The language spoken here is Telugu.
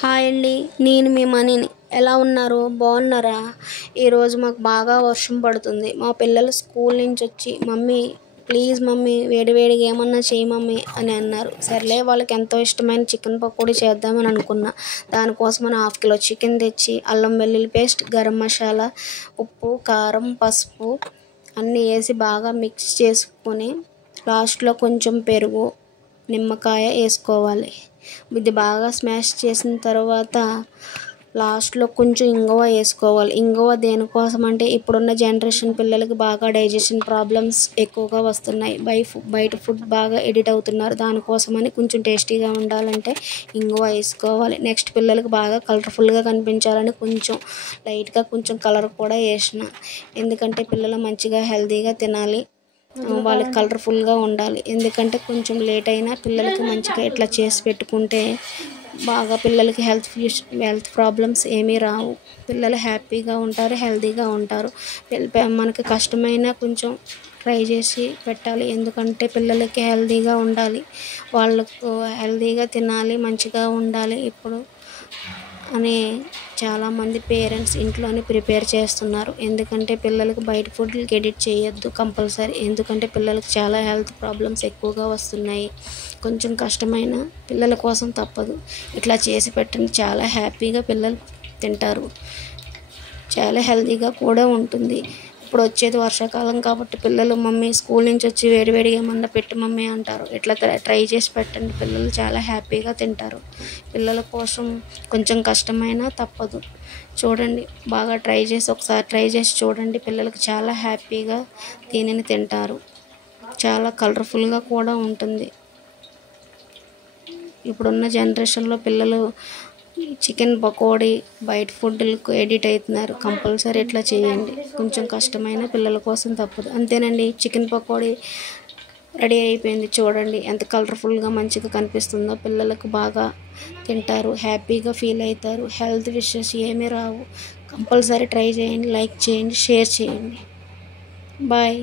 హాయ్ అండి, నేను మీ మనీని. ఎలా ఉన్నారు? బాగున్నారా? ఈరోజు మాకు బాగా వర్షం పడుతుంది. మా పిల్లలు స్కూల్ నుంచి వచ్చి మమ్మీ ప్లీజ్ మమ్మీ వేడివేడిగా ఏమన్నా చేయి మమ్మీ అని అన్నారు. సర్లే వాళ్ళకి ఎంతో ఇష్టమైన చికెన్ పకోడీ చేద్దామని అనుకున్నా. దానికోసమని 1/2 కిలో చికెన్ తెచ్చి అల్లం వెల్లుల్లి పేస్ట్, గరం మసాలా, ఉప్పు, కారం, పసుపు అన్నీ వేసి బాగా మిక్స్ చేసుకొని లాస్ట్లో కొంచెం పెరుగు, నిమ్మకాయ వేసుకోవాలి. ఇది బాగా స్మాష్ చేసిన తర్వాత లాస్ట్లో కొంచెం ఇంగువ వేసుకోవాలి. ఇంగువ దేనికోసం అంటే ఇప్పుడున్న జనరేషన్ పిల్లలకి బాగా డైజెషన్ ప్రాబ్లమ్స్ ఎక్కువగా వస్తున్నాయి. బయట ఫుడ్ బాగా ఎడిట్ అవుతున్నారు. దానికోసమని కొంచెం టేస్టీగా ఉండాలంటే ఇంగువ వేసుకోవాలి. నెక్స్ట్ పిల్లలకి బాగా కలర్ఫుల్గా కనిపించాలని కొంచెం లైట్గా కొంచెం కలర్ కూడా వేసిన. ఎందుకంటే పిల్లలు మంచిగా హెల్తీగా తినాలి, వాళ్ళకి కలర్ఫుల్గా ఉండాలి. ఎందుకంటే కొంచెం లేట్ అయినా పిల్లలకి మంచిగా ఇట్లా చేసి పెట్టుకుంటే బాగా పిల్లలకి హెల్త్ ప్రాబ్లమ్స్ ఏమీ రావు. పిల్లలు హ్యాపీగా ఉంటారు, హెల్తీగా ఉంటారు. మనకి కష్టమైనా కొంచెం ట్రై చేసి పెట్టాలి. ఎందుకంటే పిల్లలకి హెల్తీగా ఉండాలి, వాళ్ళకు హెల్తీగా తినాలి, మంచిగా ఉండాలి ఇప్పుడు అని చాలామంది పేరెంట్స్ ఇంట్లోనే ప్రిపేర్ చేస్తున్నారు. ఎందుకంటే పిల్లలకి బయట ఫుడ్కి ఎడిట్ చేయొద్దు కంపల్సరీ. ఎందుకంటే పిల్లలకి చాలా హెల్త్ ప్రాబ్లమ్స్ ఎక్కువగా వస్తున్నాయి. కొంచెం కష్టమైన పిల్లల కోసం తప్పదు. ఇట్లా చేసి పెట్టండి, చాలా హ్యాపీగా పిల్లలు తింటారు, చాలా హెల్తీగా కూడా ఉంటుంది. ఇప్పుడు వచ్చేది వర్షాకాలం కాబట్టి పిల్లలు మమ్మీ స్కూల్ నుంచి వచ్చి వేడివేడిగా ఏమన్నా పెట్టి మమ్మీ అంటారు. ఇట్లా ట్రై చేసి పెట్టండి, పిల్లలు చాలా హ్యాపీగా తింటారు. పిల్లల కోసం కొంచెం కష్టమైనా తప్పదు. చూడండి, బాగా ఒకసారి ట్రై చేసి చూడండి. పిల్లలకి చాలా హ్యాపీగా దీనిని తింటారు. చాలా కలర్ఫుల్గా కూడా ఉంటుంది. ఇప్పుడున్న జనరేషన్లో పిల్లలు చికెన్ పకోడీ బయట ఫుడ్లకు ఎడిట్ అవుతున్నారు. కంపల్సరీ ఇట్లా చేయండి. కొంచెం కష్టమైన పిల్లల కోసం తప్పదు. అంతేనండి, చికెన్ పకోడీ రెడీ అయిపోయింది. చూడండి ఎంత కలర్ఫుల్గా మంచిగా కనిపిస్తుందో. పిల్లలకు బాగా తింటారు, హ్యాపీగా ఫీల్ అవుతారు. హెల్త్ ఇష్యూస్ ఏమీ రావు. కంపల్సరీ ట్రై చేయండి, లైక్ చేయండి, షేర్ చేయండి. బాయ్.